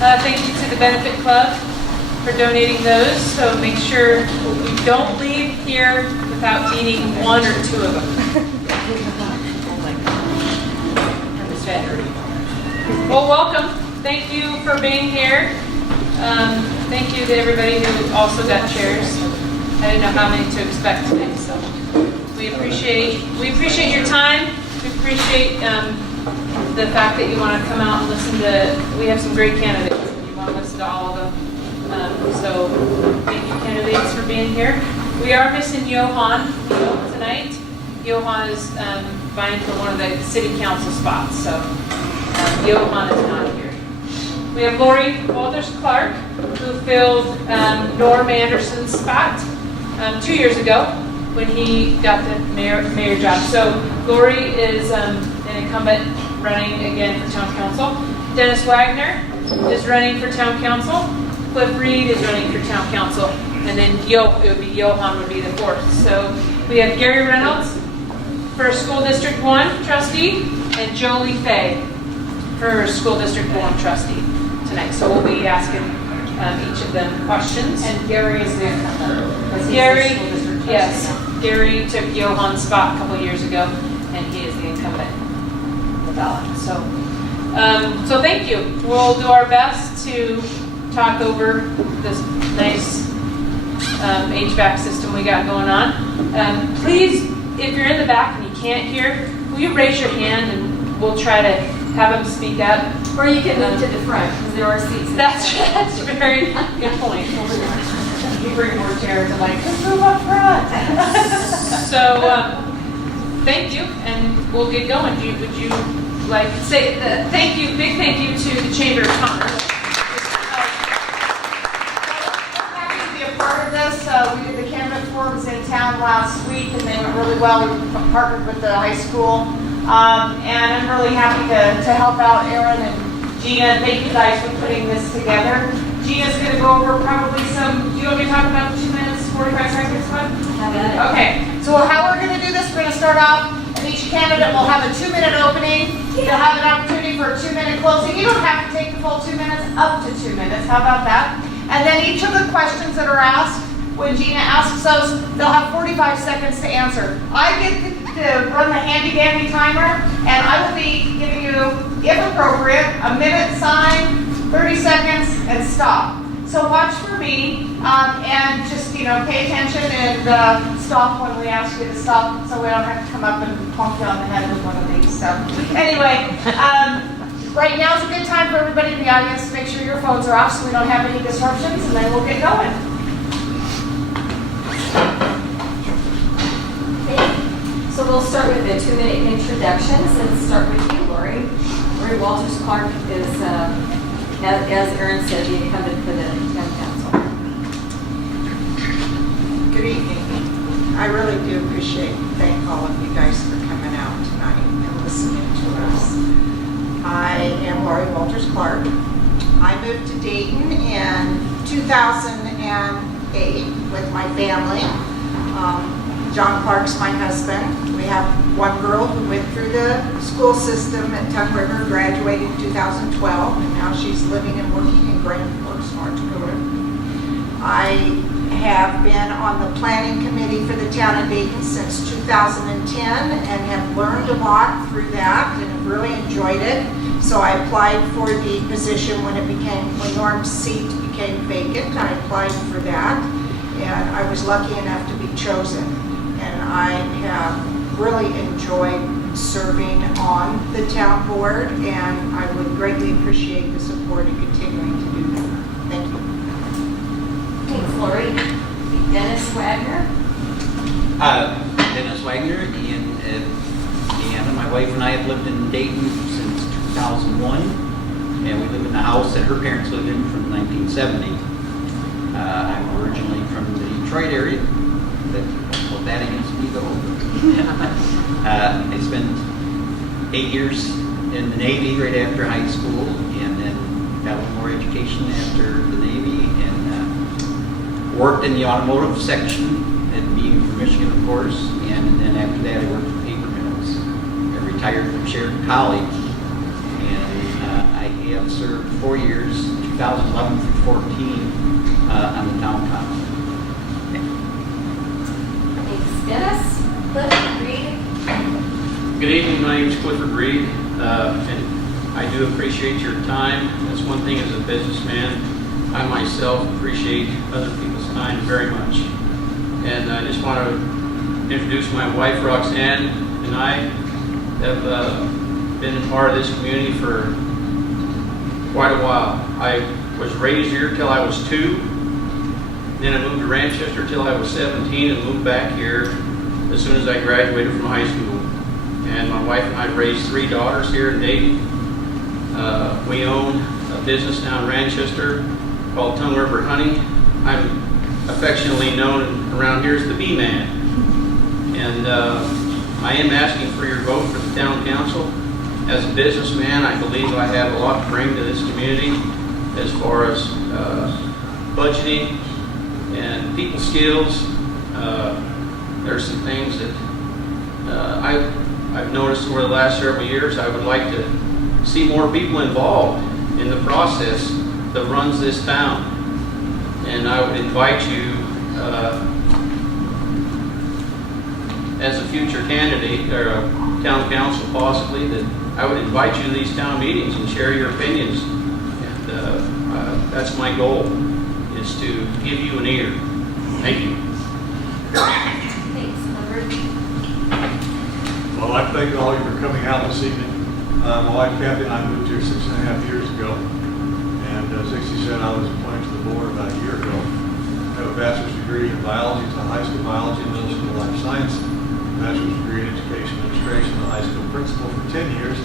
Thank you to the Benefit Club for donating those. So make sure we don't leave here without eating one or two of them. Well, welcome. Thank you for being here. Thank you to everybody who also got chairs. I didn't know how many to expect today, so we appreciate your time. We appreciate the fact that you want to come out and listen to. We have some great candidates, and you want to listen to all of them. So thank you, candidates, for being here. We are missing Johann Nield tonight. Johann is vying for one of the city council spots, so Johann is not here. We have Laurie Walters-Clark, who filled Norm Anderson's spot 2 years ago when he got the mayor job. So Laurie is an incumbent running again for town council. Dennis Wagner is running for town council. Clifford Reed is running for town council. And then Johann would be the fourth. So we have Gary Reynolds for School District 1 trustee and Jolie Fay for School District 1 trustee tonight. So we'll be asking each of them questions. And Gary is the incumbent. Gary, yes. Gary took Johann's spot a couple years ago, and he is the incumbent on the ballot. So thank you. We'll do our best to talk over this nice HVAC system we got going on. Please, if you're in the back and you can't hear, will you raise your hand and we'll try to have them speak up? Or you can move to the front, because there are seats. That's a very good point. You bring more chairs and just move up front. So, thank you, and we'll get going. Would you like to say thank you, big thank you to the Chamber of Commerce. We're happy to be a part of this. We did the candidate forums in town last week, and they went really well. We partnered with the high school. And I'm really happy to help out Aaron and Gina. Thank you guys for putting this together. Gina's going to go over probably some, do you want me to talk about the 2 minutes, 45 seconds one? Okay, so how we're going to do this, we're going to start off, and each candidate will have a 2-minute opening. You'll have an opportunity for a 2-minute closing. You don't have to take the full 2 minutes, up to 2 minutes. How about that? And then each of the questions that are asked, when Gina asks those, they'll have 45 seconds to answer. I get to run the handy-dandy timer, and I will be giving you, if appropriate, a minute sign, 30 seconds, and stop. So watch for me, and just, pay attention and stop when we ask you to stop, so we don't have to come up and honk you on the head with one of these. So anyway, right now is a good time for everybody in the audience to make sure your phones are off so we don't have any disruptions, and then we'll get going. So we'll start with the 2-minute introductions and start with you, Laurie. Laurie Walters-Clark is, as Aaron said, the incumbent for the town council. Good evening. I really do thank all of you guys for coming out tonight and listening to us. I am Laurie Walters-Clark. I moved to Dayton in 2008 with my family. John Clark's my husband. We have one girl who went through the school system at Tongue River, graduated in 2012, and now she's living and working in Grand Forks, North Dakota. I have been on the planning committee for the town of Dayton since 2010 and have learned a lot through that and have really enjoyed it. So I applied for the position when Norm's seat became vacant. I applied for that, and I was lucky enough to be chosen. And I have really enjoyed serving on the town board, and I would greatly appreciate the support in continuing to do that. Thank you. Thanks, Laurie. Dennis Wagner. Dennis Wagner, and Deanna, my wife, and I have lived in Dayton since 2001, and we live in the house that her parents lived in from 1970. I'm originally from the Detroit area. That against me though. I spent 8 years in the Navy right after high school, and then got a little more education after the Navy, and worked in the automotive section at being from Michigan, of course, and then after that I worked for paper mills. I retired from Sheridan College, and I have served 4 years, 2011 through 14 on the town council. Thanks, Dennis. Clifford Reed. Good evening, my name is Clifford Reed, and I do appreciate your time. That's one thing as a businessman. I myself appreciate other people's time very much. And I just want to introduce my wife, Roxanne, and I have been a part of this community for quite a while. I was raised here till I was 2. Then I moved to Ranchester till I was 17 and moved back here as soon as I graduated from high school. And my wife and I raised 3 daughters here in Dayton. We own a business down in Ranchester called Tongue River Honey. I'm affectionately known around here as the Bee Man. And I am asking for your vote for the town council. As a businessman, I believe I have a lot to bring to this community as far as budgeting and people skills. There's some things that I've noticed over the last several years. I would like to see more people involved in the process that runs this town. And I would invite you as a future candidate or a town council possibly, that I would invite you to these town meetings and share your opinions. And that's my goal, is to give you an ear. Thank you. Thanks, Clifford. Well, I thank all of you for coming out this evening. My wife Kathy and I moved here 6.5 years ago. And as Dixie said, I was appointed to the board about a year ago. I have a bachelor's degree in biology, so high school biology, middle school life science, bachelor's degree in education administration, and high school principal for 10 years.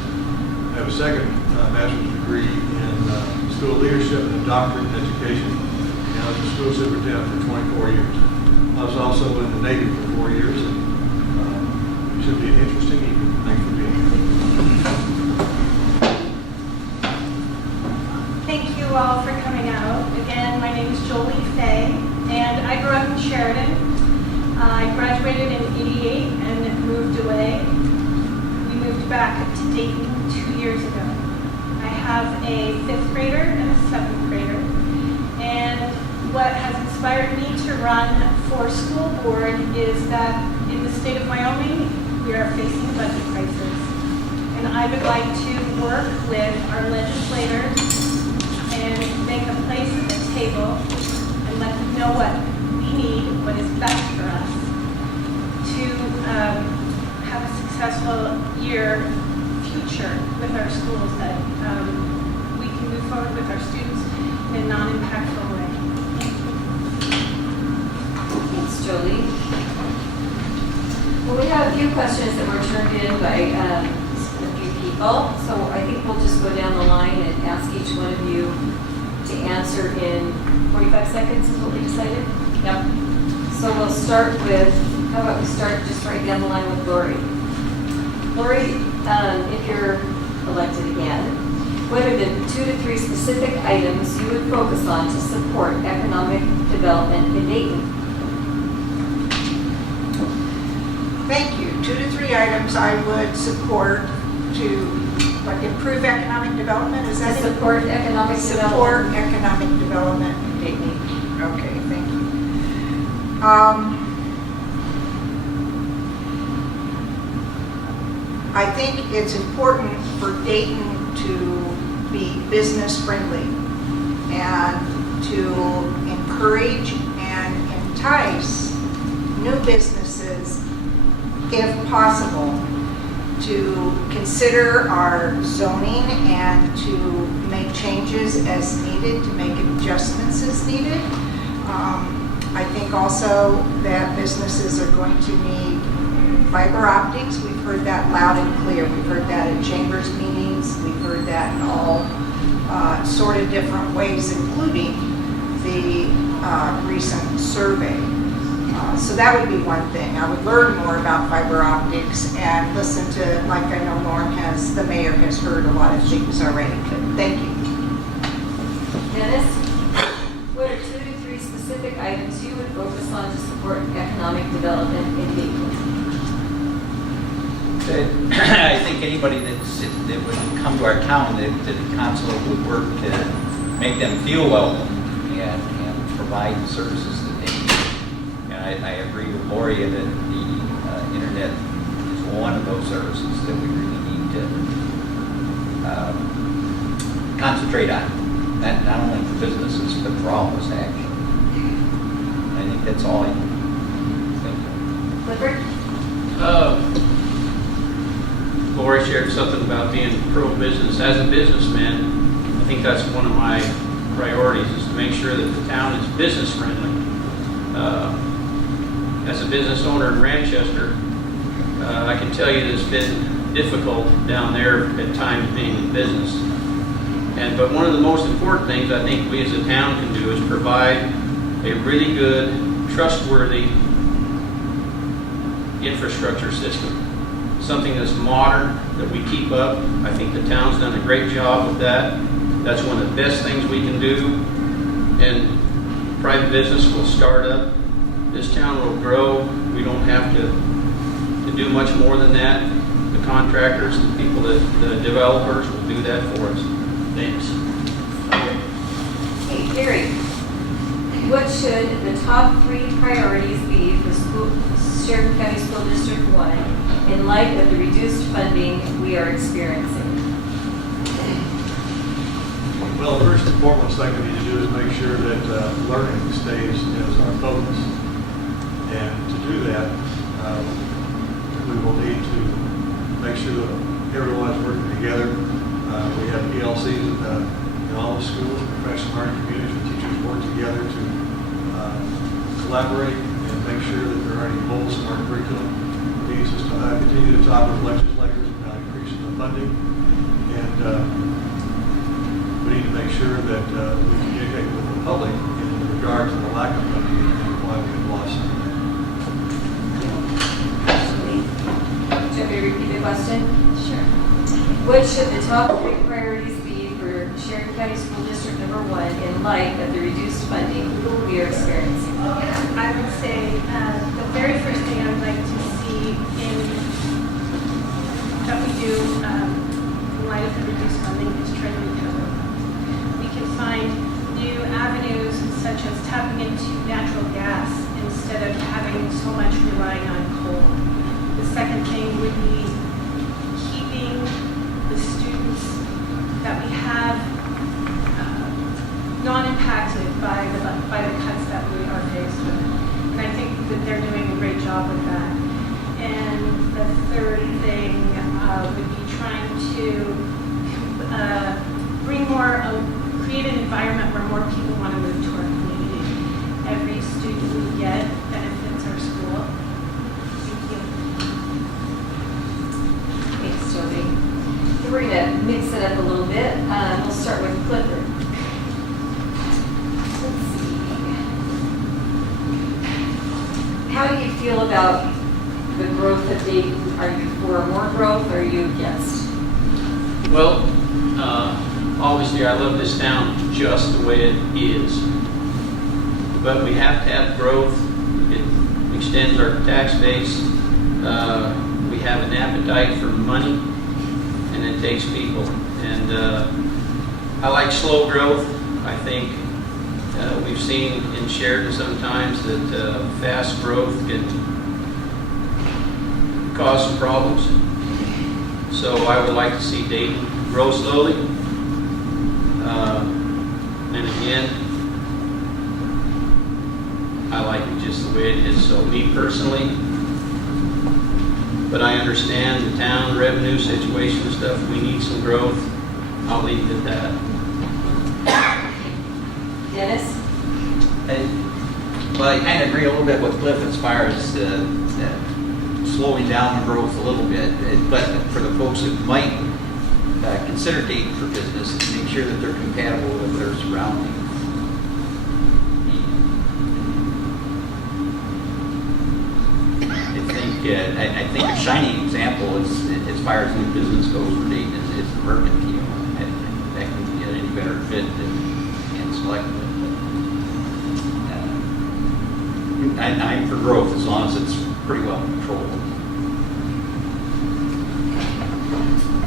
I have a second bachelor's degree in school leadership and a doctorate in education. And I was a school superintendent for 24 years. I was also in the Navy for 4 years. And it should be an interesting evening. Thanks for being here. Thank you all for coming out. Again, my name is Jolie and I grew up in Sheridan. I graduated in '88 and moved away. We moved back to Dayton 2 years ago. I have a 5th grader and a 7th grader. And what has inspired me to run for school board is that in the state of Wyoming, we are facing a budget crisis. And I would like to work with our legislators and make a place at the table and let them know what we need, what is best for us to have a successful future with our schools, that we can move forward with our students in a non-impactful way. Thanks, Jolie. Well, we have a few questions that were turned in by a few people, so I think we'll just go down the line and ask each one of you to answer in 45 seconds is what we decided? Yep. So we'll start with, how about we start just right down the line with Laurie. Laurie, if you're elected again, what are the 2 to 3 specific items you would focus on to support economic development in Dayton? Thank you. 2 to 3 items I would support to improve economic development. Is that it? Support economic Support development. economic development in Dayton. Okay, thank you. I think it's important for Dayton to be business friendly and to encourage and entice new businesses, if possible, to consider our zoning and to make changes as needed, to make adjustments as needed. I think also that businesses are going to need fiber optics. We've heard that loud and clear. We've heard that at chambers meetings. We've heard that in all sort of different ways, including the recent survey. So that would be one thing. I would learn more about fiber optics and listen to, like I know the mayor has heard a lot of things already. But thank you. Dennis, what are 2 to 3 specific items you would focus on to support economic development in Dayton? I think anybody that would come to our town, that the council would work to make them feel welcome and provide the services that they need. And I agree with Laurie that the internet is one of those services that we really need to concentrate on. Not only for businesses, but for all of us, actually. I think that's all I think. Clifford? Laurie shared something about being pro-business. As a businessman, I think that's one of my priorities, is to make sure that the town is business-friendly. As a business owner in Manchester, I can tell you that it's been difficult down there at times being in business. But one of the most important things I think we as a town can do is provide a really good, trustworthy infrastructure system. Something that's modern, that we keep up. I think the town's done a great job with that. That's one of the best things we can do. And private business will start up. This town will grow. We don't have to do much more than that. The contractors, the people, the developers will do that for us. Thanks. Hey, Gary, what should the top 3 priorities be for Sheridan County School District 1 in light of the reduced funding we are experiencing? Well, the first and foremost thing we need to do is make sure that learning stays as our focus. And to do that, we will need to make sure that everyone is working together. We have PLCs in all the schools, professional learning communities, where teachers work together to collaborate and make sure that there are any holes in our curriculum. We need to continue to talk with legislators about increasing the funding, and we need to make sure that we communicate with the public in regard to the lack of funding and why we have lost some. Do you want me to repeat the question? Sure. What should the top 3 priorities be for Sheridan County School District number 1 in light of the reduced funding we are experiencing? I would say the very first thing I would like to see that we do in light of the reduced funding is try to recover. We can find new avenues such as tapping into natural gas instead of having so much relying on coal. The second thing would be keeping the students that we have non-impacted by the cuts that we are faced with. And I think that they're doing a great job with that. And the third thing would be trying to create an environment where more people want to move to our community. Every student we get benefits our school. Thank you. Thanks, Jolie. We're going to mix it up a little bit. We'll start with Clifford. Let's see. How do you feel about the growth of Dayton? Are you for more growth or are you against? Well, obviously I love this town just the way it is. But we have to have growth. It extends our tax base. We have an appetite for money, and it takes people. And I like slow growth. I think we've seen in Sheridan sometimes that fast growth can cause some problems. So I would like to see Dayton grow slowly. And again, I like it just the way it is. So me personally, but I understand the town revenue situation and stuff. We need some growth. I'll leave it at that. Dennis? Well, I kind of agree a little bit with Cliff as far as slowing down the growth a little bit. But for the folks that might consider Dayton for business, make sure that they're compatible with their surroundings. I think a shining example is, as far as new business goes for Dayton, is the Mercantile. That can get any better fit and select it. I'm for growth as long as it's pretty well controlled.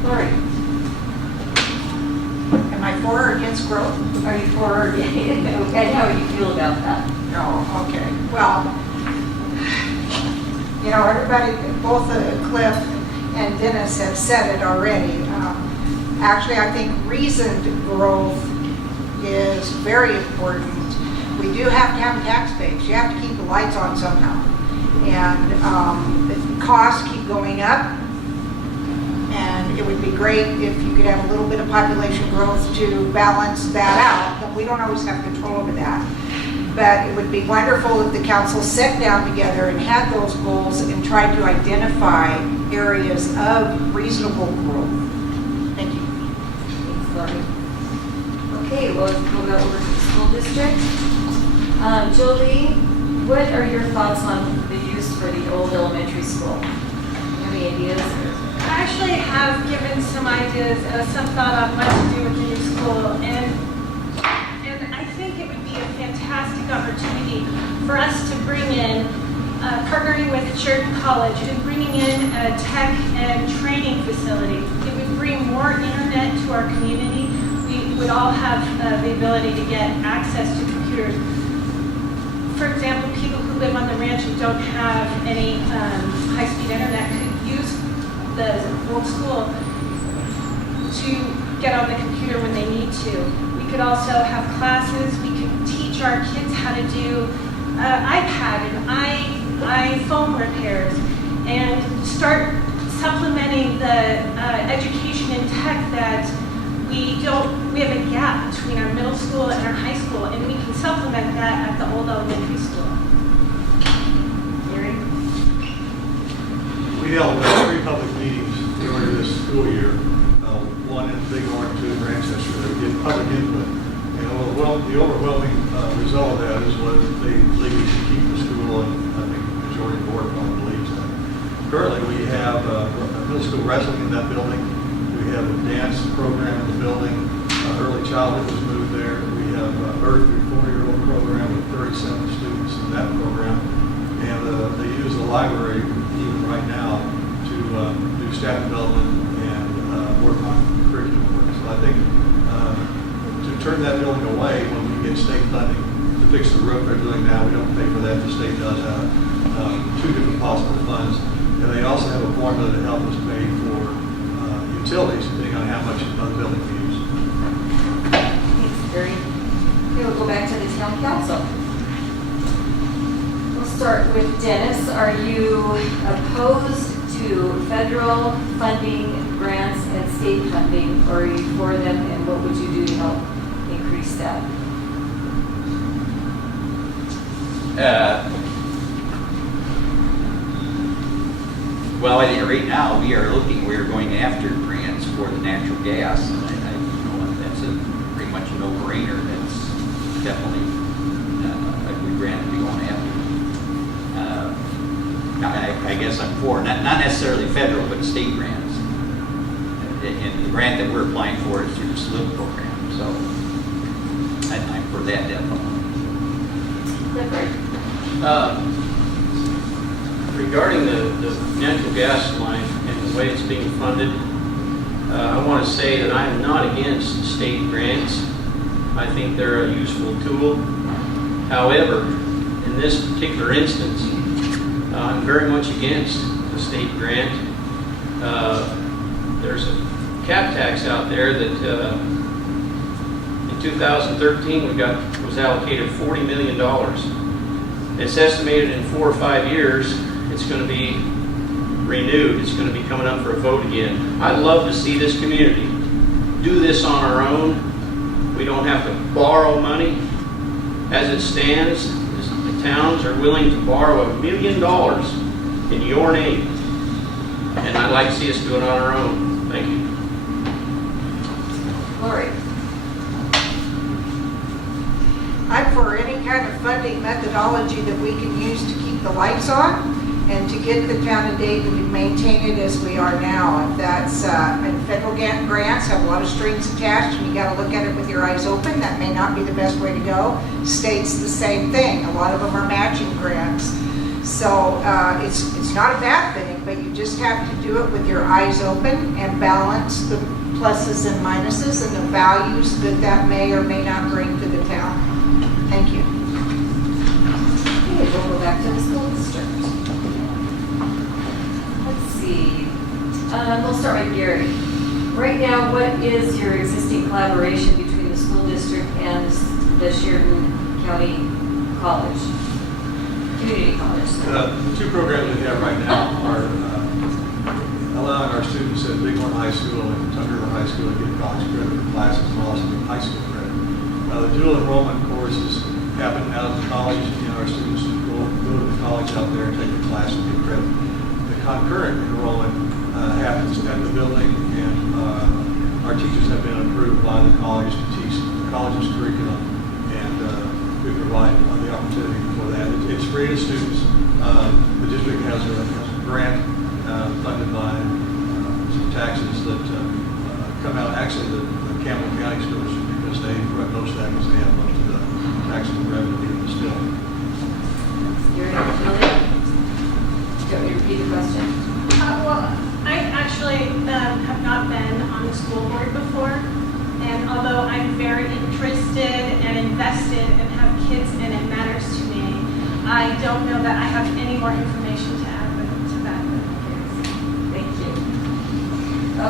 Laurie? Am I for or against growth? Are you for or against? And how do you feel about that? No, okay. Well, you know, everybody, both Cliff and Dennis have said it already. Actually, I think reasoned growth is very important. We do have to have a tax base. You have to keep the lights on somehow. And the costs keep going up. And it would be great if you could have a little bit of population growth to balance that out. But we don't always have control over that. But it would be wonderful if the council sat down together and had those goals and tried to identify areas of reasonable growth. Thank you. Thanks, Laurie. Okay, well, let's go over to the school district. Jolie, what are your thoughts on the use for the old elementary school? Do you have any ideas? I actually have given some ideas, some thought on what to do with the new school, and I think it would be a fantastic opportunity for us to bring in, partnering with Sheridan College and bringing in a tech and training facility. It would bring more internet to our community. We would all have the ability to get access to computers. For example, people who live on the ranch and don't have any high-speed internet could use the old school to get on the computer when they need to. We could also have classes. We could teach our kids how to do iPad and iPhone repairs and start supplementing the education in tech that we have a gap between our middle school and our high school, and we can supplement that at the old elementary school. Larry? We held 3 public meetings during this school year, one in Big Orange, 2 in Manchester, that did public input. And the overwhelming result of that is what they believe we should keep the school, and I think the majority of the board probably believes that. Currently, we have middle school wrestling in that building. We have a dance program in the building. Early childhood was moved there. We have a birth through 4-year-old program with 37 students in that program. And they use the library even right now to do staff development and work on curriculum work. So I think to turn that building away when we get state funding to fix the roof they're doing now, we don't pay for that. The state does have 2 different possible funds. And they also have a formula to help us pay for utilities, depending on how much of the building we use. Thanks, Larry. Okay, we'll go back to the town council. We'll start with Dennis. Are you opposed to federal funding, grants, and state funding, or are you for them, and what would you do to help increase that? Well, I think right now we're going after grants for the natural gas, and I that's pretty much a no-brainer. That's definitely a good grant to be going after. I guess I'm for not necessarily federal, but state grants. And the grant that we're applying for is through the SLIP program, so I'm for that definitely. Clifford? Regarding the natural gas line and the way it's being funded, I want to say that I'm not against state grants. I think they're a useful tool. However, in this particular instance, I'm very much against the state grant. There's a cap tax out there that in 2013 was allocated $40 million. It's estimated in 4 or 5 years it's going to be renewed. It's going to be coming up for a vote again. I'd love to see this community do this on our own. We don't have to borrow money. As it stands, the towns are willing to borrow $1 million in your name. And I'd like to see us do it on our own. Thank you. Laurie? I'm for any kind of funding methodology that we can use to keep the lights on and to get the town of Dayton to maintain it as we are now. If that's, and federal grants have a lot of strings attached, and you got to look at it with your eyes open. That may not be the best way to go. State's the same thing. A lot of them are matching grants. So it's not a bad thing, but you just have to do it with your eyes open and balance the pluses and minuses and the values that that may or may not bring to the town. Thank you. Okay, we'll go back to the school district. Let's see. We'll start with Gary. Right now, what is your existing collaboration between the school district and the Sheridan County College? Community College. The two programs we have right now are allowing our students at Bighorn High School and Tucker River High School to get college credit for classes and also get high school credit. The dual enrollment courses happen out of the college, and our students go to the college out there and take the class and get credit. The concurrent enrollment happens at the building, and our teachers have been approved by the college to teach the college's curriculum, and we provide the opportunity for that. It's free to students. The district has a grant funded by some taxes that come out, actually the Campbell County School District, because they run most of that, because they have most of the taxable revenue still. Gary, Jolie? Do you want me to repeat the question? Well, I actually have not been on the school board before, and although I'm very interested and invested and have kids and it matters to me, I don't know that I have any more information to add to that. Thank you.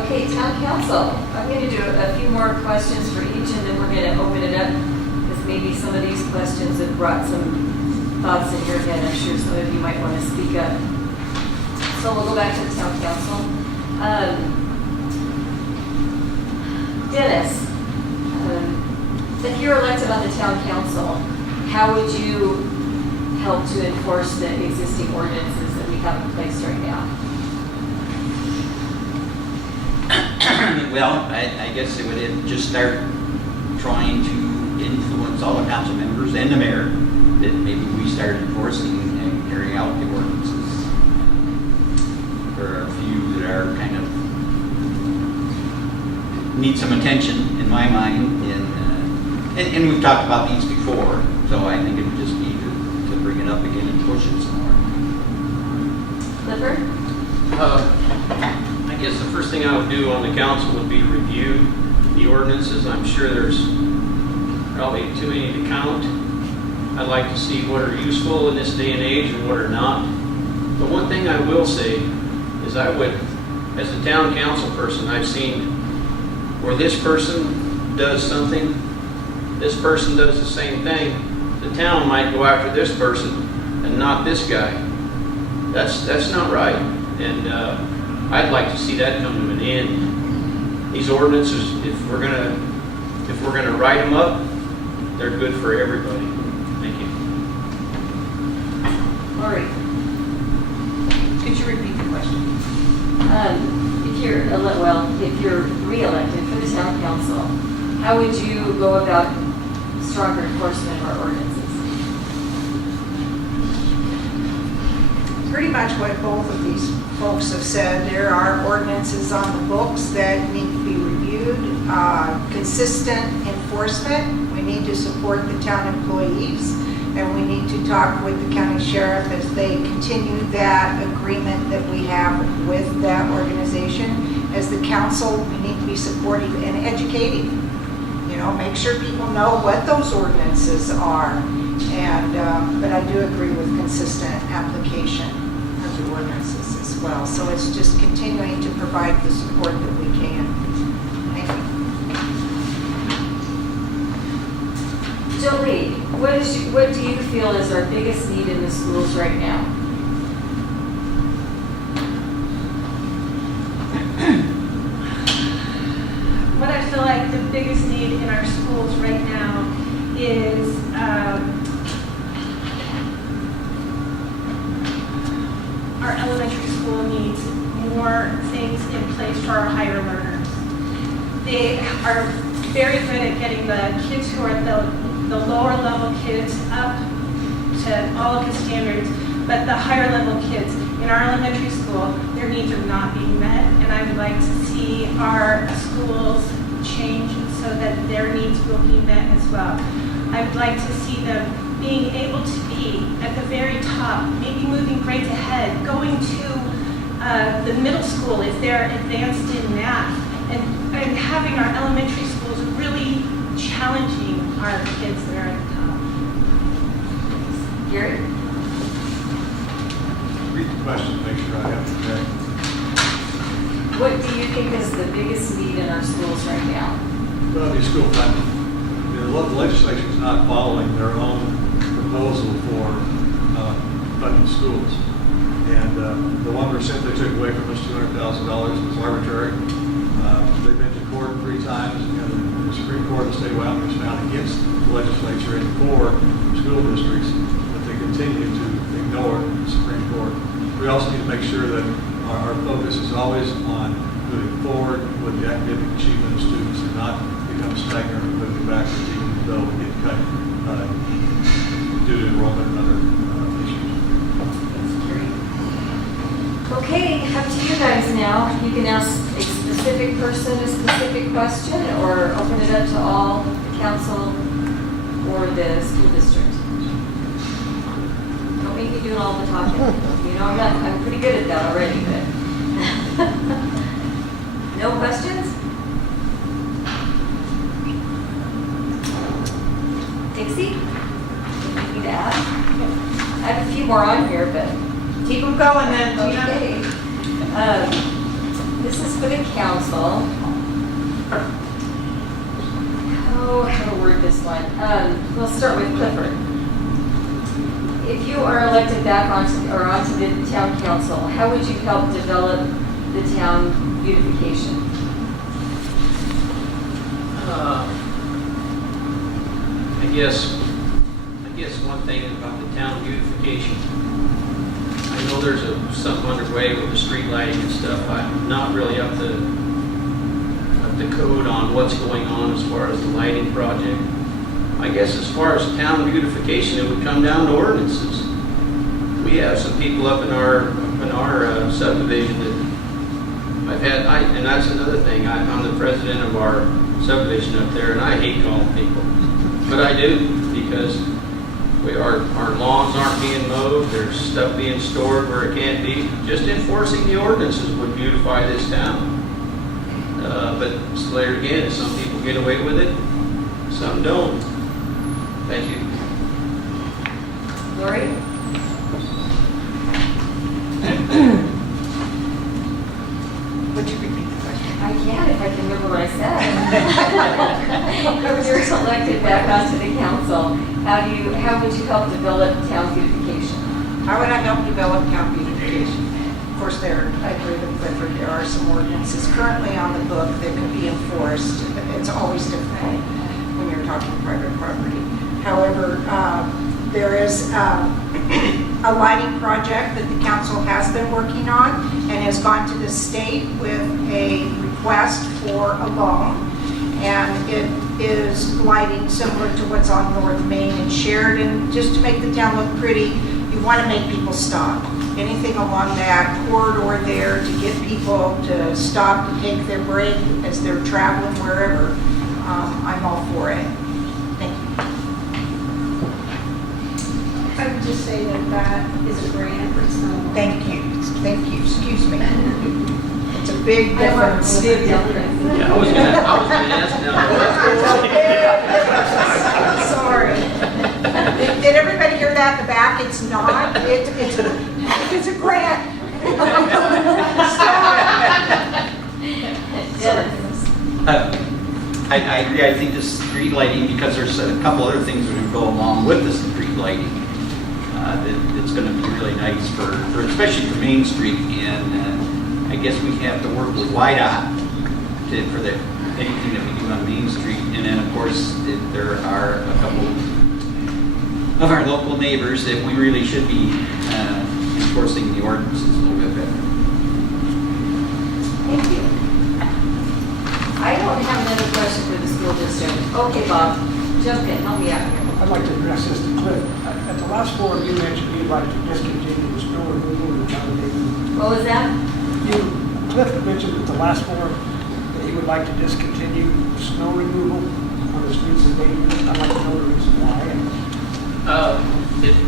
Okay, town council. I'm going to do a few more questions for each, and then we're going to open it up, because maybe some of these questions have brought some thoughts in your head. I'm sure some of you might want to speak up. So we'll go back to the town council. Dennis, if you're elected on the town council, how would you help to enforce the existing ordinances that we have in place right now? Well, I guess it would just start trying to influence all the council members and the mayor that maybe we start enforcing and carrying out the ordinances. There are a few that are kind of need some attention in my mind, and we've talked about these before, so I think it would just be to bring it up again and push it some more. Clifford? I guess the first thing I would do on the council would be to review the ordinances. I'm sure there's probably too many to count. I'd like to see what are useful in this day and age and what are not. But one thing I will say is I would, as a town council person, I've seen where this person does something, this person does the same thing, the town might go after this person and not this guy. That's not right. And I'd like to see that come to an end. These ordinances, if we're gonna write them up, they're good for everybody. Thank you. Laurie? Could you repeat the question? If you're re-elected for the town council, how would you go about stronger enforcement of our ordinances? Pretty much what both of these folks have said. There are ordinances on the books that need to be reviewed. Consistent enforcement. We need to support the town employees, and we need to talk with the county sheriff as they continue that agreement that we have with that organization. As the council, we need to be supportive and educating. Make sure people know what those ordinances are. And but I do agree with consistent application of the ordinances as well. So it's just continuing to provide the support that we can. Thank you. Jolie, what do you feel is our biggest need in the schools right now? What I feel like the biggest need in our schools right now is our elementary school needs more things in place for our higher learners. They are very good at getting the kids who are the lower level kids up to all of the standards, but the higher level kids in our elementary school, their needs are not being met, and I would like to see our schools change so that their needs will be met as well. I would like to see them being able to be at the very top, maybe moving grades ahead, going to the middle school if they're advanced in math, and and having our elementary schools really challenging our kids that are at the top. Gary? Read the question, make sure I have it correct. What do you think is the biggest need in our schools right now? Well, the school funding. The legislature is not following their own proposal for funding schools. And the 1% they took away from us, $200,000, was arbitrary. They've been to court 3 times, and the Supreme Court of the state of Wagner has found against the legislature and for school districts, but they continue to ignore the Supreme Court. We also need to make sure that our focus is always on moving forward with the academic achievement of students and not become stagnant or moving backwards, even though we get cut due to enrollment and other issues. Okay, up to you guys now. You can ask a specific person a specific question or open it up to all the council or the school district. Don't make me do all the talking. You know, I'm pretty good at that already, but. No questions? Dixie? Anything to add? I have a few more on here, but. Keep them going then, Tina. Okay. This is for the council. Oh, how to word this one. We'll start with Clifford. If you are elected back onto the town council, how would you help develop the town beautification? I guess one thing about the town beautification, I know there's something underway with the street lighting and stuff. I'm not really up to code on what's going on as far as the lighting project. I guess as far as town beautification, it would come down to ordinances. We have some people up in our subdivision that and that's another thing. I'm the president of our subdivision up there, and I hate calling people, but I do because our lawns aren't being mowed. There's stuff being stored where it can't be. Just enforcing the ordinances would beautify this town. But later again, some people get away with it, some don't. Thank you. Laurie? Would you repeat the question? I can if I can remember what I said. If you're elected back onto the council, how would you help develop town beautification? How would I help develop town beautification? Of course, I agree with Clifford, there are some ordinances currently on the book that could be enforced. It's always difficult when you're talking private property. However, there is a lighting project that the council has been working on and has gone to the state with a request for a loan. And it is lighting similar to what's on North Main and Sheridan, just to make the town look pretty. You want to make people stop. Anything along that corridor there to get people to stop to take their break as they're traveling wherever, I'm all for it. Thank you. I would just say that is a grant for snow. Thank you. Thank you. Excuse me. It's a big difference. Yeah, I was gonna ask now. Sorry. Did everybody hear that in the back? It's not. It's a grant. I agree. I think the street lighting, because there's a couple other things that would go along with the street lighting, that it's going to be really nice for especially for Main Street. And I guess we have to work with YDOT for anything that we do on Main Street. And then, of course, there are a couple of our local neighbors that we really should be enforcing the ordinances a little bit better. Thank you. I don't have another question for the school district. Okay, Bob, jump in, help me out here. I'd like to address this to Cliff. At the last forum, you mentioned you'd like to discontinue the snow removal in the town of Dayton. What was that? Cliff mentioned at the last forum that he would like to discontinue the snow removal on the streets of Dayton. I'd like to know the reason why.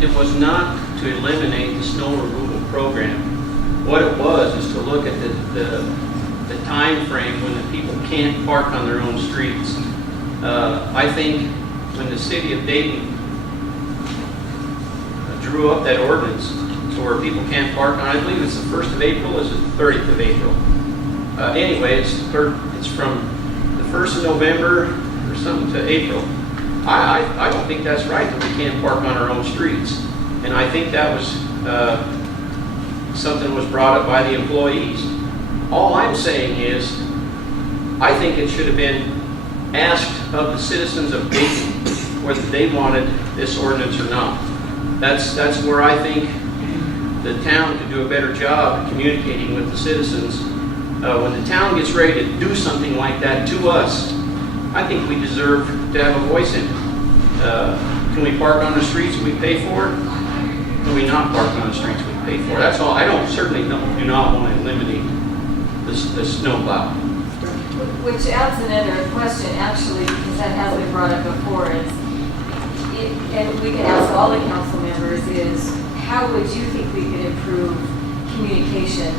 It was not to eliminate the snow removal program. What it was is to look at the the time frame when the people can't park on their own streets. I think when the city of Dayton drew up that ordinance to where people can't park on, I believe it's the 1st of April, is it the 30th of April? Anyway, it's from the 1st of November or something to April. I don't think that's right that we can't park on our own streets. And I think that was something was brought up by the employees. All I'm saying is, I think it should have been asked of the citizens of Dayton whether they wanted this ordinance or not. That's where I think the town could do a better job of communicating with the citizens. When the town gets ready to do something like that to us, I think we deserve to have a voice in it. Can we park on the streets we pay for it? Can we not park on the streets we pay for it? That's all. I certainly do not want to eliminate the snowplow. Which adds another question, actually, because that has been brought up before, and we can ask all the council members, is how would you think we could improve communication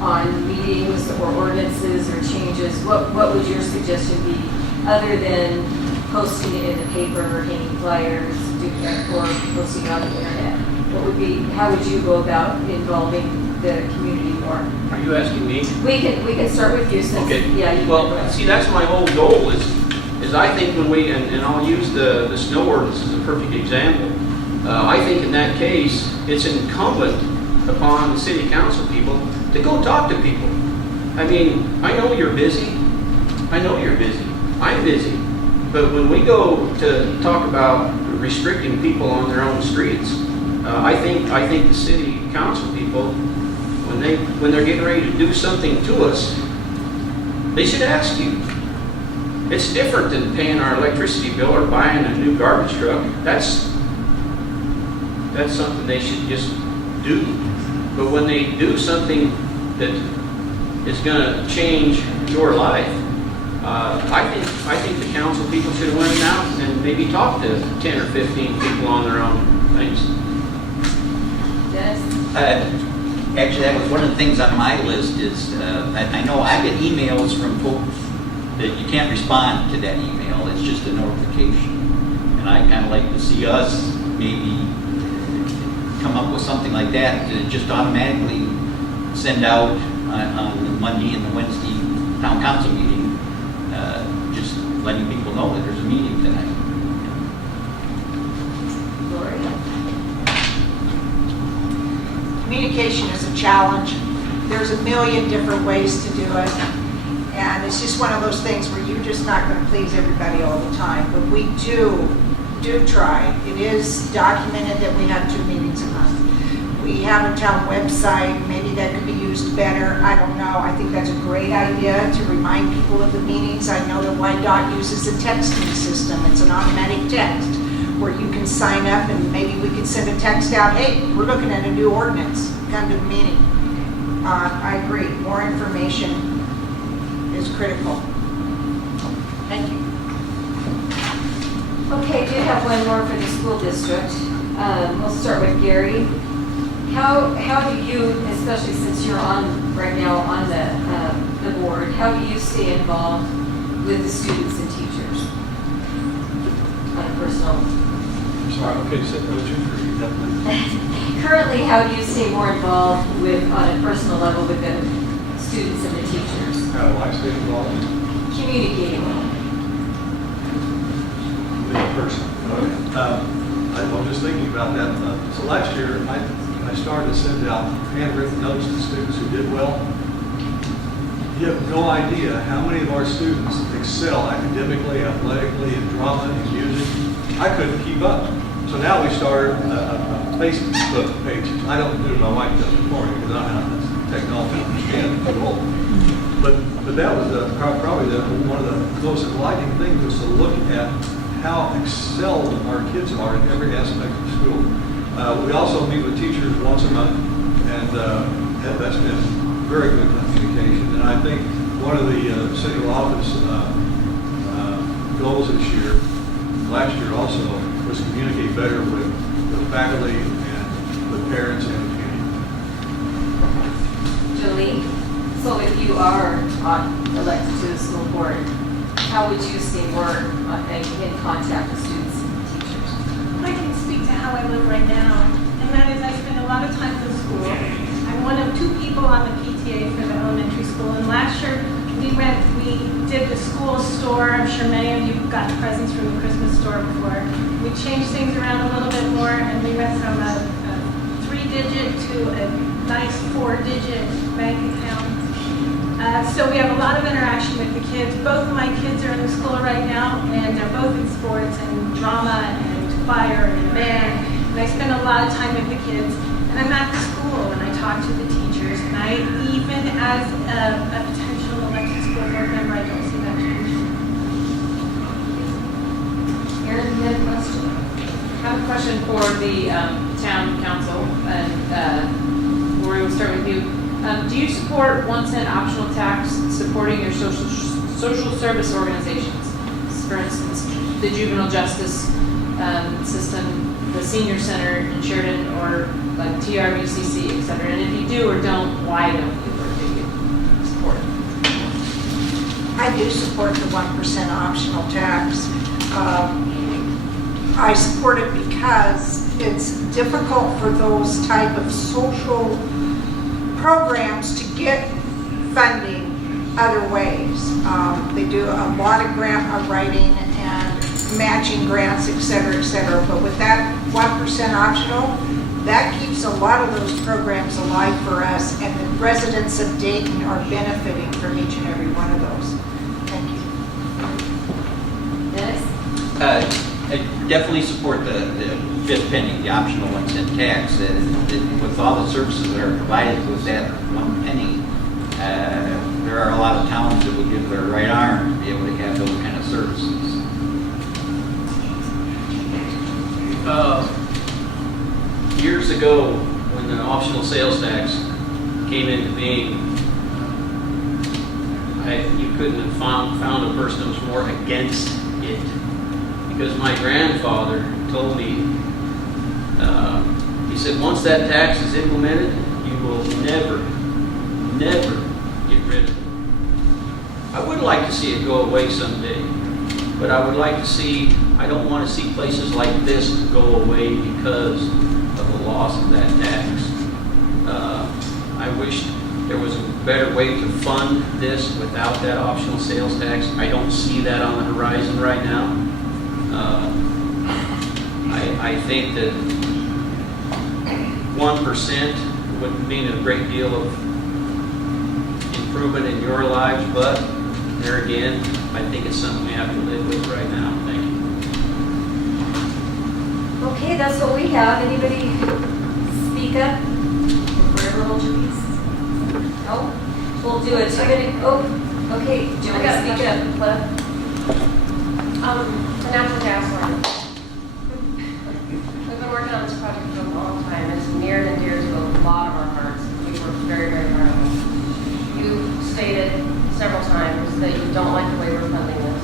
on meetings or ordinances or changes? What would your suggestion be, other than posting it in the paper, hanging flyers, or posting it on the internet? How would you go about involving the community more? Are you asking me? We can start with you, since, Okay. yeah, you Well, can. see, that's my whole goal is I think when we, and I'll use the snow ordinance as a perfect example. I think in that case, it's incumbent upon the city council people to go talk to people. I mean, I know you're busy. I know you're busy. I'm busy. But when we go to talk about restricting people on their own streets, I think the city council people, when they're getting ready to do something to us, they should ask you. It's different than paying our electricity bill or buying a new garbage truck. That's something they should just do. But when they do something that is going to change your life, I think the council people should have went out and maybe talked to 10 or 15 people on their own things. Dennis? Actually, that was one of the things on my list is, I know I get emails from folks that you can't respond to that email. It's just a notification. And I kind of like to see us maybe come up with something like that to just automatically send out on the Monday and the Wednesday town council meeting, just letting people know that there's a meeting tonight. Laurie? Communication is a challenge. There's a million different ways to do it. And it's just one of those things where you're just not going to please everybody all the time. But we do try. It is documented that we have 2 meetings a month. We have a town website. Maybe that could be used better. I don't know. I think that's a great idea to remind people of the meetings. I know that YDOT uses a texting system. It's an automatic text where you can sign up and maybe we could send a text out, hey, we're looking at a new ordinance. Come to the meeting. I agree. More information is critical. Thank you. Okay, I do have one more for the school district. We'll start with Gary. How do you, especially since you're right now on the board, how do you stay involved with the students and teachers on a personal? I'm sorry, okay, so would you repeat that, please? Currently, how do you stay more involved on a personal level with the students and the teachers? How do I stay involved? Communicating with them. Being a person. Okay. I'm just thinking about that. So last year, I started to send out handwritten notes to students who did well. You have no idea how many of our students excel academically, athletically, in drama, in music. I couldn't keep up. So now we started a Facebook page. I don't do it, my wife does it for me because I don't have this technology to understand. I'm too old. But that was probably one of the most enlightening things was to look at how excelled our kids are in every aspect of school. We also meet with teachers once a month, and that's been very good communication. And I think one of the central office goals this year, last year also, was communicate better with faculty and with parents and the community. Jolie, So if you are elected to the school board, how would you stay more in contact with students and teachers? I can speak to how I live right now, and that is I spend a lot of time in school. I'm one of 2 people on the PTA for the elementary school, and last year we did the school store. I'm sure many of you got presents from the Christmas store before. We changed things around a little bit more, and we went from a 3-digit to a nice 4-digit bank account. So we have a lot of interaction with the kids. Both of my kids are in the school right now, and they're both in sports and drama and choir and band. And I spend a lot of time with the kids. And I'm at the school and I talk to the teachers. And I, even as a potential elected school board member, I don't see that changing. Erin, you had a question? I have a question for the town council, and Laurie, we'll start with you. Do you support 1 cent optional tax supporting your social service organizations? For instance, the juvenile justice system, the senior center in Sheridan, or like TRVCC, et cetera. And if you do or don't, why don't you, or do you support it? I do support the 1% optional tax. I support it because it's difficult for those type of social programs to get funding other ways. They do a lot of grant writing and matching grants, et cetera, but with that 1% optional, that keeps a lot of those programs alive for us, and the residents of Dayton are benefiting from each and every one of those. Thank you. Dennis? I definitely support the just pending, the optional 1 cent tax. With all the services that are provided with that 1 penny, there are a lot of towns that would give their right arm to be able to have those kind of services. Years ago, when the optional sales tax came into being, you couldn't have found a person that was more against it. Because my grandfather told me, he said, once that tax is implemented, you will never get rid of it. I would like to see it go away someday, but I would like to see, I don't want to see places like this go away because of the loss of that tax. I wish there was a better way to fund this without that optional sales tax. I don't see that on the horizon right now. I think that 1% would mean a great deal of improvement in your lives, but there again, I think it's something we have to live with right now. Thank you. Okay, that's what we have. Anybody speak up? We're a little trees. No? We'll do it. Okay, Jolie, speak up. Cliff. The natural gas line. We've been working on this project for a long time. It's near and dear to a lot of our hearts. We work very, very hard on it. You stated several times that you don't like the way we're funding this.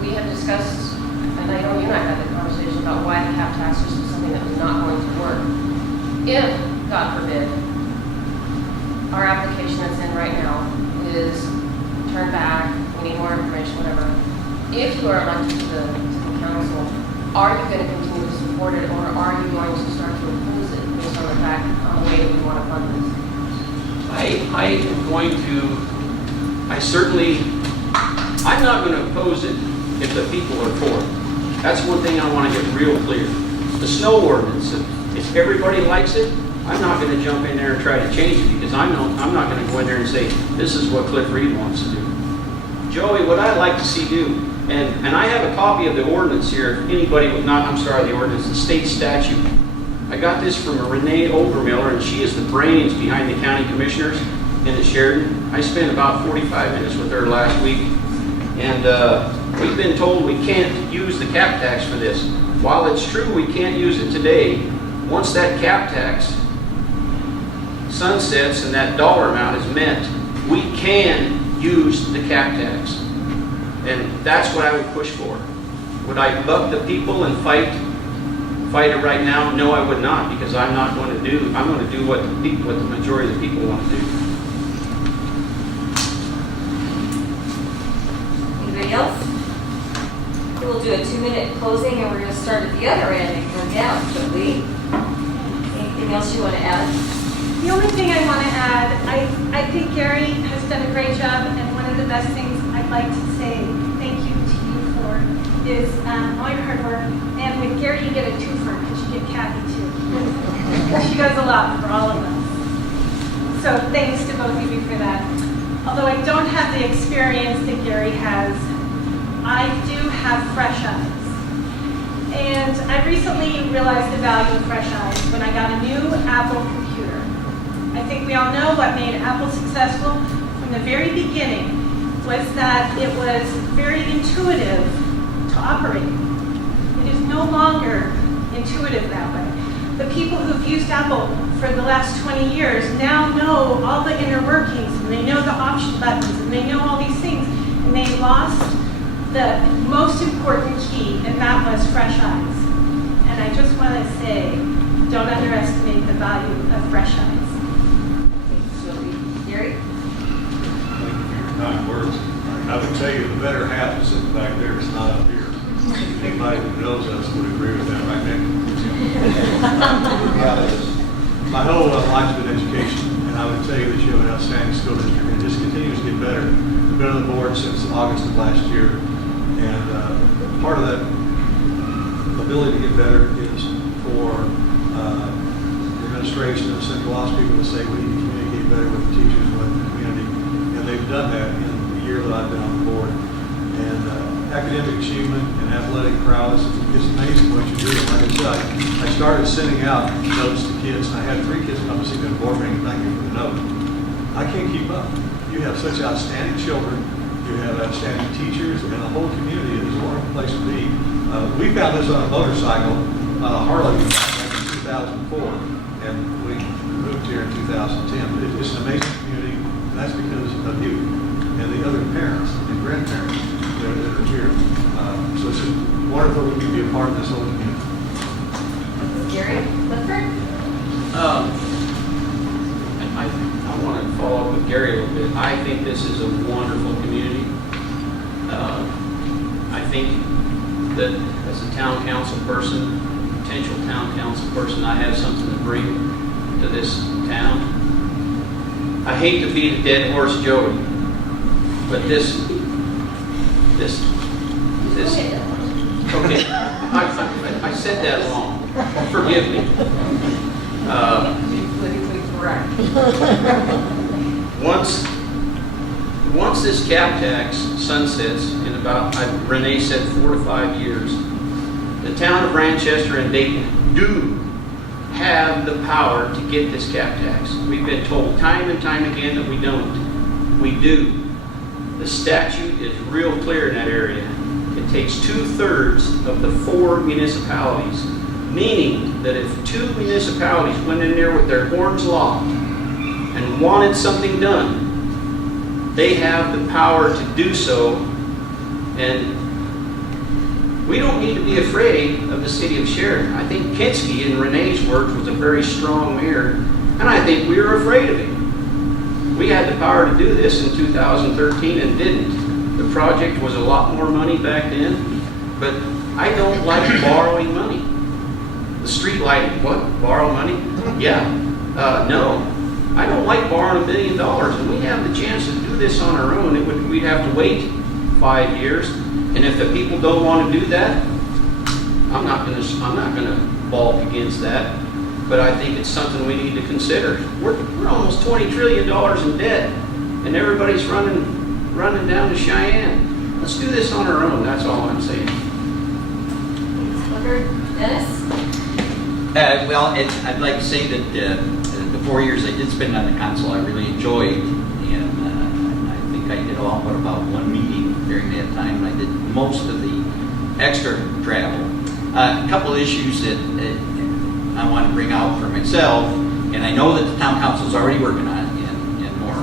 We have discussed, and I know you and I had the conversation about why the cap tax was something that was not going to work. If, God forbid, our application that's in right now is turned back, we need more information, whatever. If you are elected to the council, are you going to continue to support it, or are you going to start to oppose it based on the fact on the way that we want to fund this? I am going to, I'm not going to oppose it if the people are for it. That's one thing I want to get real clear. The snow ordinance, if everybody likes it, I'm not going to jump in there and try to change it, because I'm not going to go in there and say, this is what Clifford Reed wants to do. Joey, what I'd like to see do, and I have a copy of the ordinance here, if anybody would not, the ordinance, the state statute. I got this from Renee Obermiller, and she is the brains behind the county commissioners in the Sheridan. I spent about 45 minutes with her last week, and we've been told we can't use the cap tax for this. While it's true we can't use it today, once that cap tax sunsets and that dollar amount is met, we can use the cap tax. And that's what I would push for. Would I buck the people and fight it right now? No, I would not, because I'm going to do what the majority of the people want to do. do a 2-minute closing and we're going to start at the other end and come down. Jolie, anything else you want to add? The only thing I want to add, I think Gary has done a great job, and one of the best things I'd like to say thank you to you for is all your hard work. And with Gary, you get a twofer because you get Kathy too. She does a lot for all of us. So thanks to both of you for that. Although I don't have the experience that Gary has, I do have fresh eyes. And I recently realized the value of fresh eyes when I got a new Apple computer. I think we all know what made Apple successful from the very beginning was that it was very intuitive to operate. It is no longer intuitive that way. The people who've used Apple for the last 20 years now know all the inner workings, and they know the option buttons, and they know all these things, and they lost the most important key, and that was fresh eyes. And I just want to say, don't underestimate the value of fresh eyes. Thanks, Jolie. Gary? Thank you for your kind words. I would tell you the better half is sitting back there, it's not up here. Anybody who knows us would agree with that, right, Nick? My whole life's been education, and I would tell you that you have an outstanding school district, and it just continues to get better. I've been on the board since August of last year, and part of that ability to get better is for the administration and central office people to say we need to communicate better with the teachers and with the community, and they've done that in the year that I've been on the board. And academic achievement and athletic prowess, it's amazing what you do. Like I said, I started sending out notes to kids, and I had 3 kids come to see me at the board meeting, thank you for the note. I can't keep up. You have such outstanding children, you have outstanding teachers, and the whole community is a wonderful place to be. We found this on a motorcycle, on a Harley back in 2004, and we moved here in 2010. It's an amazing community, and that's because of you and the other parents and grandparents that are here. So it's wonderful that we can be a part of this whole community. Gary? Clifford? I want to follow up with Gary a little bit. I think this is a wonderful community. I think that as a town council person, potential town council person, I have something to bring to this town. I hate to beat a dead horse, Jolie, but this. Okay, I said that wrong. Forgive me. Politically correct. Once this cap tax sunsets in about, Renee said 4 to 5 years, the town of Ranchester and Dayton do have the power to get this cap tax. We've been told time and time again that we don't. We do. The statute is real clear in that area. It takes 2/3 of the 4 municipalities, meaning that if 2 municipalities went in there with their horns locked and wanted something done, they have the power to do so. And we don't need to be afraid of the city of Sheridan. I think Kinski in Renee's work was a very strong mayor, and I think we were afraid of him. We had the power to do this in 2013 and didn't. The project was a lot more money back then, but I don't like borrowing money. The street lighting, what? Borrow money? Yeah. No. I don't like borrowing $1 million, and we have the chance to do this on our own. We'd have to wait 5 years, and if the people don't want to do that, I'm not going to balk against that. But I think it's something we need to consider. We're almost $20 trillion in debt, and everybody's running down to Cheyenne. Let's do this on our own. That's all I'm saying. Dennis? I'd like to say that the 4 years I did spend on the council, I really enjoyed, and I think I did all but about 1 meeting during that time. I did most of the extra travel. A couple of issues that I want to bring out for myself, and I know that the town council is already working on it and more.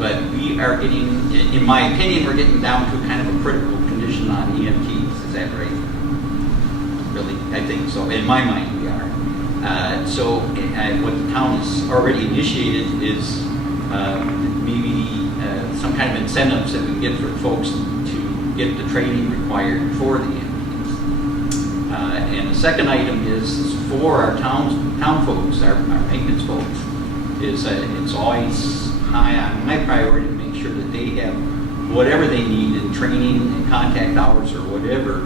But we are getting, in my opinion, we're getting down to kind of a critical condition on EMTs. Is that right? Really, I think so. In my mind, we are. So what the town has already initiated is maybe some kind of incentives that we get for folks to get the training required for the EMTs. And the second item is for our town folks, our maintenance folks, it's always high on my priority to make sure that they have whatever they need in training and contact hours or whatever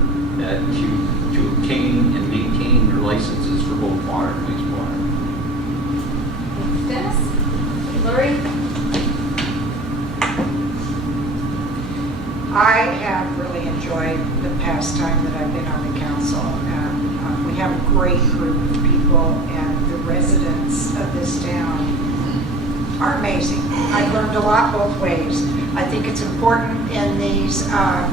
to obtain and maintain their licenses for both water and wastewater. Dennis? Laurie? I have really enjoyed the past time that I've been on the council. We have a great group of people, and the residents of this town are amazing. I've learned a lot both ways. I think it's important in these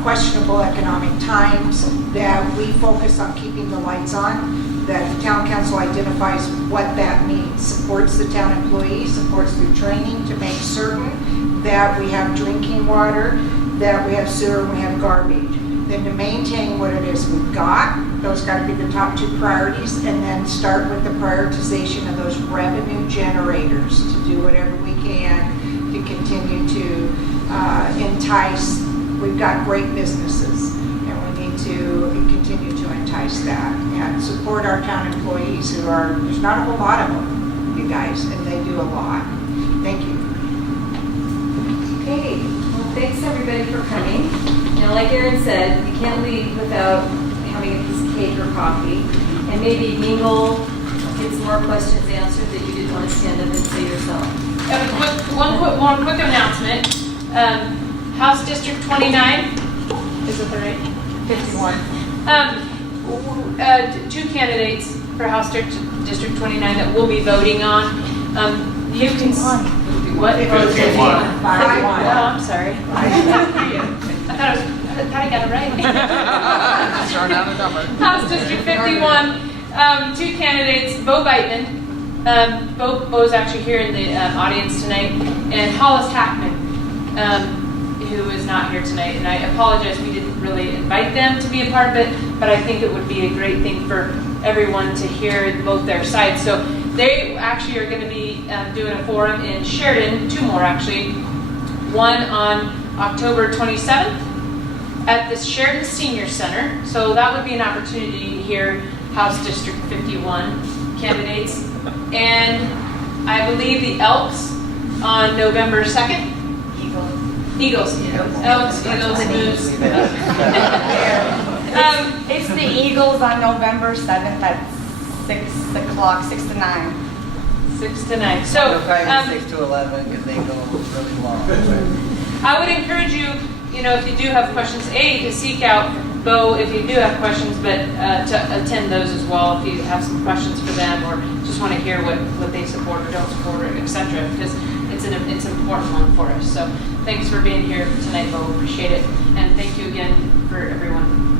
questionable economic times that we focus on keeping the lights on, that the town council identifies what that means, supports the town employees, supports through training to make certain that we have drinking water, that we have sewer, and we have garbage. Then to maintain what it is we've got, those got to be the top 2 priorities, and then start with the prioritization of those revenue generators to do whatever we can to continue to entice. We've got great businesses, and we need to continue to entice that and support our town employees who are, there's not a whole lot of them, you guys, and they do a lot. Thank you. Okay, well, thanks everybody for coming. Now, like Erin said, you can't leave without having a piece of cake or coffee, and maybe mingle, get some more questions answered that you didn't want to stand up and say yourself. One quick announcement. House District 29, is it the right? 51. 2 candidates for House District 29 that we'll be voting on. You can. What? 51. Oh, I'm sorry. I thought I got it right. Throwing out a number. House District 51, 2 candidates, Bo Beitman. Bo's actually here in the audience tonight, and Hollis Hackman, who is not here tonight. And I apologize, we didn't really invite them to be a part of it, but I think it would be a great thing for everyone to hear both their sides. So they actually are going to be doing a forum in Sheridan, 2 more actually. One on October 27th at the Sheridan Senior Center. So that would be an opportunity to hear House District 51 candidates. And I believe the Elks on November 2nd. Eagles. Elks, Eagles, Moose. It's the Eagles on November 7th at 6 o'clock, 6 to 9. 6 to 9. So, 6 to 11 because they go really long. I would encourage you, if you do have questions, to seek out Bo if you do have questions, but to attend those as well if you have some questions for them or just want to hear what they support or don't support, etc. Because it's an important one for us. So thanks for being here tonight, Bo. Appreciate it. And thank you again for everyone.